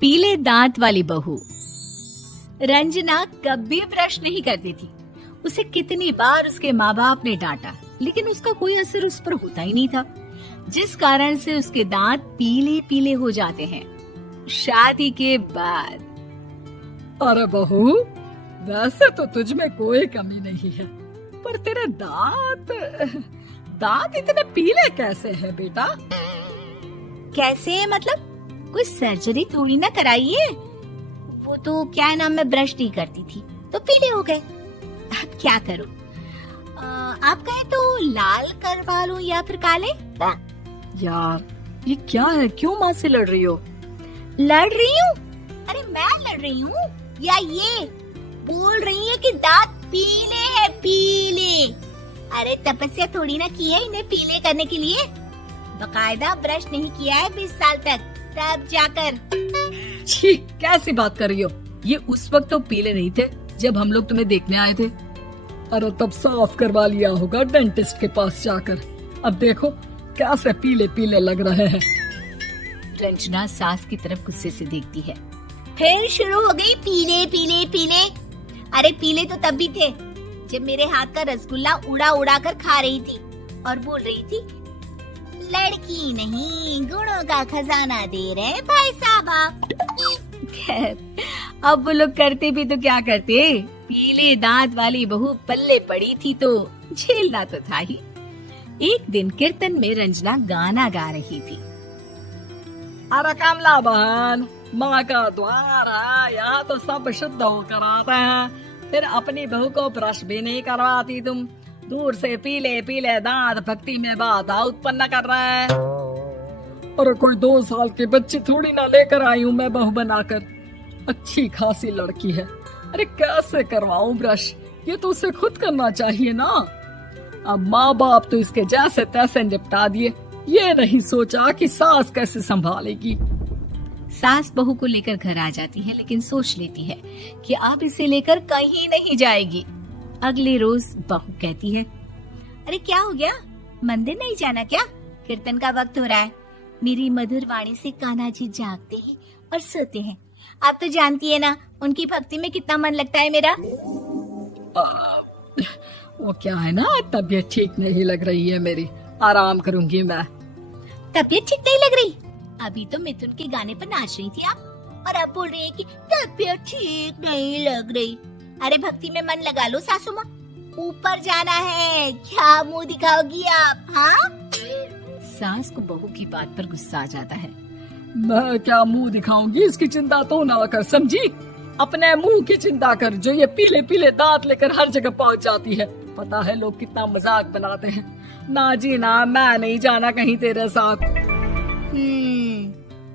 पीले दांत वाली बहू। रंजना कभी ब्रश नहीं करती थी। उसे कितनी बार उसके माँ बाप ने डांटा, लेकिन उसका कोई असर उस पर होता ही नहीं था, जिस कारण से उसके दांत पीले पीले हो जाते हैं। शादी के बाद अरे बहू, वैसे तो तुझ में कोई कमी नहीं है, पर तेरे दांत इतने पीले कैसे हैं बेटा? कैसे मतलब? कोई सर्जरी थोड़ी ना कराइए। वो तो क्या नाम, मैं ब्रश नहीं करती थी तो पीले हो गए। अब क्या करूं? आप कहें तो लाल करवा लूं या फिर काले? यार ये क्या है, क्यों माँ से लड़ रही हो? लड़ रही हूँ? अरे मैं लड़ रही हूँ या ये बोल रही है कि दांत पीले हैं, पीले। अरे तपस्या थोड़ी ना की है इन्हें पीले करने के लिए। बकायदा ब्रश नहीं किया है 20 साल तक, तब जाकर। छी, कैसी बात कर रही हो? ये उस वक्त तो पीले नहीं थे जब हम लोग तुम्हें देखने आए थे। अरे तब साफ करवा लिया होगा डेंटिस्ट के पास जाकर। अब देखो कैसे पीले पीले लग रहे हैं। रंजना सास की तरफ गुस्से से देखती है। फिर शुरू हो गई पीले पीले पीले। अरे पीले तो तब भी थे जब मेरे हाथ का रसगुल्ला उड़ा उड़ा कर खा रही थी और बोल रही थी, लड़की नहीं गुणों का खजाना दे रहे भाई साहब आप। खैर, अब वो लोग करते भी तो क्या करते, पीले दांत वाली बहू पल्ले पड़ी थी तो झेलना तो था ही। एक दिन कीर्तन में रंजना गाना गा रही थी। अरे कमला बहन, माँ का द्वार है, यहाँ तो सब शुद्ध होकर आते हैं, फिर अपनी बहू को ब्रश भी नहीं करवाती तुम। दूर से पीले पीले दांत भक्ति में बाधा उत्पन्न कर रहे हैं। अरे कोई 2 साल के बच्ची थोड़ी ना लेकर आई हूँ मैं बहू बनाकर। अच्छी खासी लड़की है, अरे कैसे करवाऊं ब्रश? ये तो उसे खुद करना चाहिए ना। अब माँ बाप तो इसके जैसे तैसे निपटा दिए, ये नहीं सोचा कि सास कैसे संभालेगी। सास बहू को लेकर घर आ जाती है, लेकिन सोच लेती है कि अब इसे लेकर कहीं नहीं जाएगी। अगले रोज बहू कहती है, अरे क्या हो गया, मंदिर नहीं जाना क्या? कीर्तन का वक्त हो रहा है। मेरी मधुर वाणी से कान्हा जी जागते हैं और सोते हैं। आप तो जानती है ना उनकी भक्ति में कितना मन लगता है मेरा। वो क्या है ना, तबीयत ठीक नहीं लग रही है मेरी, आराम करूंगी मैं। तबीयत ठीक नहीं लग रही? अभी तो मिथुन के गाने पर नाच रही थी आप, और अब बोल रही है कि तबीयत ठीक नहीं लग रही। अरे भक्ति में मन लगा लो सासू माँ, ऊपर जाना है, क्या मुंह दिखाओगी आप? हाँ? सास को बहू की बात पर गुस्सा आ जाता है। मैं क्या मुंह दिखाऊंगी, इसकी चिंता तो ना कर, समझी? अपने मुंह की चिंता कर, जो ये पीले पीले दांत लेकर हर जगह पहुंच जाती है। पता है लोग कितना मजाक बनाते हैं। ना जी ना, मैं नहीं जाना कहीं तेरे साथ।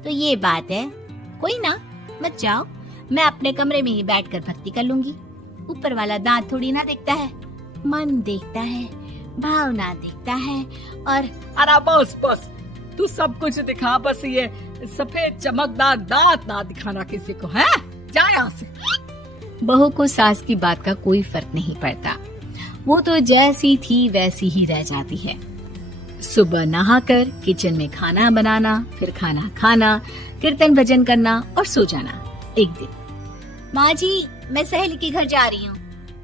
तो ये बात है, कोई ना, मत जाओ, मैं अपने कमरे में ही बैठकर भक्ति कर लूंगी। ऊपर वाला दांत थोड़ी ना देखता है, मन देखता है, भावना देखता है। और अरे बस बस, तू सब कुछ दिखा, बस ये सफेद चमकदार दांत ना दिखाना किसी को, है? जा यहाँ से। बहू को सास की बात का कोई फर्क नहीं पड़ता, वो तो जैसी थी वैसी ही रह जाती है। सुबह नहाकर किचन में खाना बनाना, फिर खाना खाना, कीर्तन भजन करना और सो जाना। एक दिन, माँ जी मैं सहेली के घर जा रही हूँ,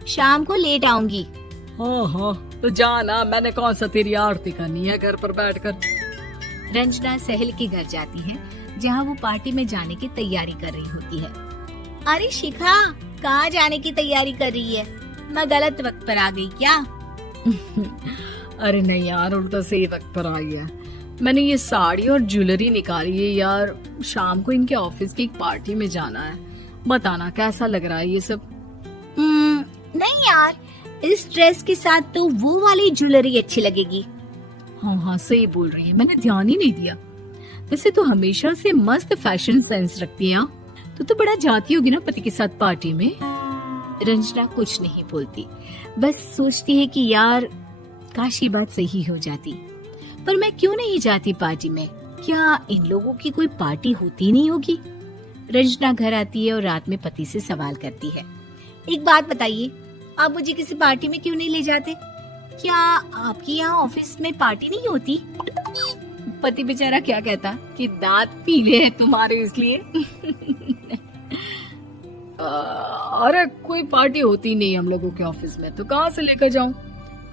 शाम को लेट आऊंगी। हाँ हाँ तो जाना, मैंने कौन सा तेरी आरती करनी है घर पर बैठकर। रंजना सहेली के घर जाती है, जहाँ वो पार्टी में जाने की तैयारी कर रही होती है। अरे शिखा, कहाँ जाने की तैयारी कर रही है? मैं गलत वक्त पर आ गई क्या? अरे नहीं यार, उल्टा सही वक्त पर आई है। मैंने ये साड़ी और ज्वेलरी निकाली है यार, शाम को इनके ऑफिस की एक पार्टी में जाना है। बताना कैसा लग रहा है ये सब? नहीं यार, इस ड्रेस के साथ तो वो वाली ज्वेलरी अच्छी लगेगी। हाँ हाँ सही बोल रही है, मैंने ध्यान ही नहीं दिया। वैसे तो हमेशा से मस्त फैशन सेंस रखती है। तो बड़ा जाती होगी ना पति के साथ पार्टी में। रंजना कुछ नहीं बोलती, बस सोचती है कि यार काश ये बात सही हो जाती। पर मैं क्यों नहीं जाती पार्टी में? क्या इन लोगों की कोई पार्टी होती नहीं होगी? रंजना घर आती है और रात में पति से सवाल करती है, एक बात बताइए, आप मुझे किसी पार्टी में क्यों नहीं ले जाते? क्या आपके यहाँ ऑफिस में पार्टी नहीं होती? पति बेचारा क्या कहता कि दांत पीले हैं तुम्हारे इसलिए। अरे कोई पार्टी होती नहीं हम लोगों के ऑफिस में, तो कहाँ से लेकर जाऊं?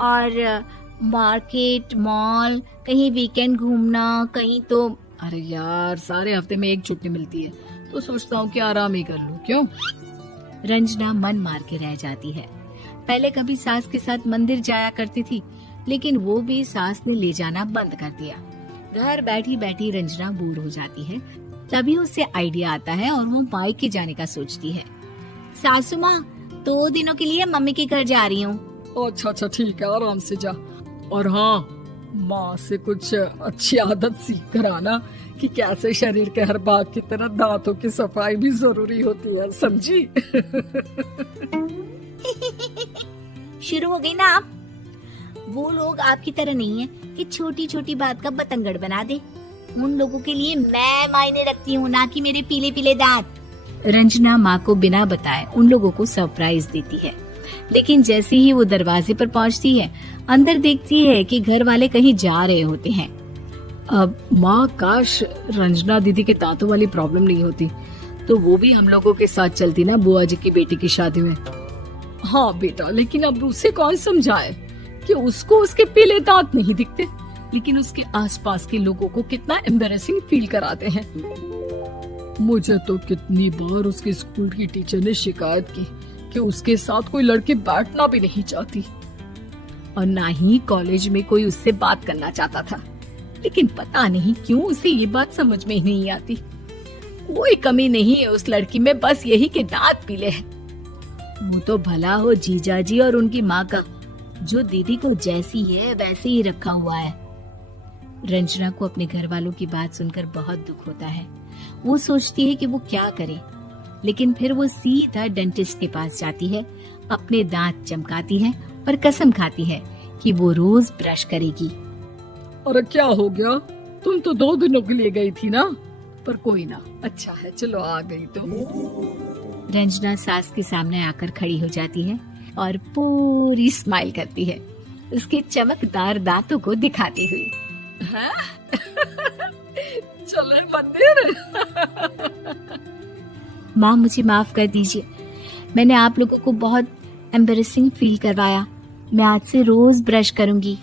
और मार्केट, मॉल, कहीं वीकेंड घूमना, कहीं तो। अरे यार सारे हफ्ते में एक छुट्टी मिलती है, तो सोचता हूँ कि आराम ही कर लूं। क्यों? रंजना मन मार के रह जाती है। पहले कभी सास के साथ मंदिर जाया करती थी, लेकिन वो भी सास ने ले जाना बंद कर दिया। घर बैठी बैठी रंजना बोर हो जाती है। तभी उसे आइडिया आता है और वो मायके जाने का सोचती है। सासू माँ, 2 दिनों के लिए मम्मी के घर जा रही हूँ। अच्छा ठीक है, आराम से जा। और हाँ, माँ से कुछ अच्छी आदत सीख कर आना कि कैसे शरीर के हर भाग की तरह दांतों की सफाई भी जरूरी होती है, समझी? शुरू हो गई ना आप। वो लोग आपकी तरह नहीं है कि छोटी छोटी बात का बतंगड़ बना दे। उन लोगों के लिए मैं मायने रखती हूँ, ना कि मेरे पीले पीले दांत। रंजना माँ को बिना बताए उन लोगों को सरप्राइज देती है, लेकिन जैसे ही वो दरवाजे पर पहुँचती है, अंदर देखती है कि घर वाले कहीं जा रहे होते हैं। अब माँ, काश रंजना दीदी के दांतों वाली प्रॉब्लम नहीं होती, तो वो भी हम लोगों के साथ चलती ना बुआ जी की बेटी की शादी में। हाँ बेटा, लेकिन अब उसे कौन समझाए कि उसको उसके पीले दांत नहीं दिखते, लेकिन उसके आसपास के लोगों को कितना एम्बैरेसिंग फील कराते हैं। मुझे तो कितनी बार उसके स्कूल की टीचर ने शिकायत की कि उसके साथ कोई लड़की बैठना भी नहीं चाहती, और ना ही कॉलेज में कोई उससे बात करना चाहता था। लेकिन पता नहीं क्यों उसे ये बात समझ में ही नहीं आती। कोई कमी नहीं है उस लड़की में, बस यही कि दांत पीले हैं। वो तो भला हो जीजा जी और उनकी माँ का, जो दीदी को जैसी है वैसे ही रखा हुआ है। रंजना को अपने घर वालों की बात सुनकर बहुत दुख होता है। वो सोचती है कि वो क्या करे, लेकिन फिर वो सीधा डेंटिस्ट के पास जाती है, अपने दांत चमकाती है और कसम खाती है कि वो रोज ब्रश करेगी। अरे क्या हो गया? तुम तो 2 दिनों के लिए गई थी ना, पर कोई ना, अच्छा है, चलो आ गई तो। रंजना सास के सामने आकर खड़ी हो जाती है और पूरी स्माइल करती है, उसके चमकदार दांतों को दिखाती हुई। चले मंदिर। माँ, मुझे माफ कर दीजिए, मैंने आप लोगों को बहुत एम्बैरेसिंग फील करवाया। मैं आज से रोज ब्रश करूंगी।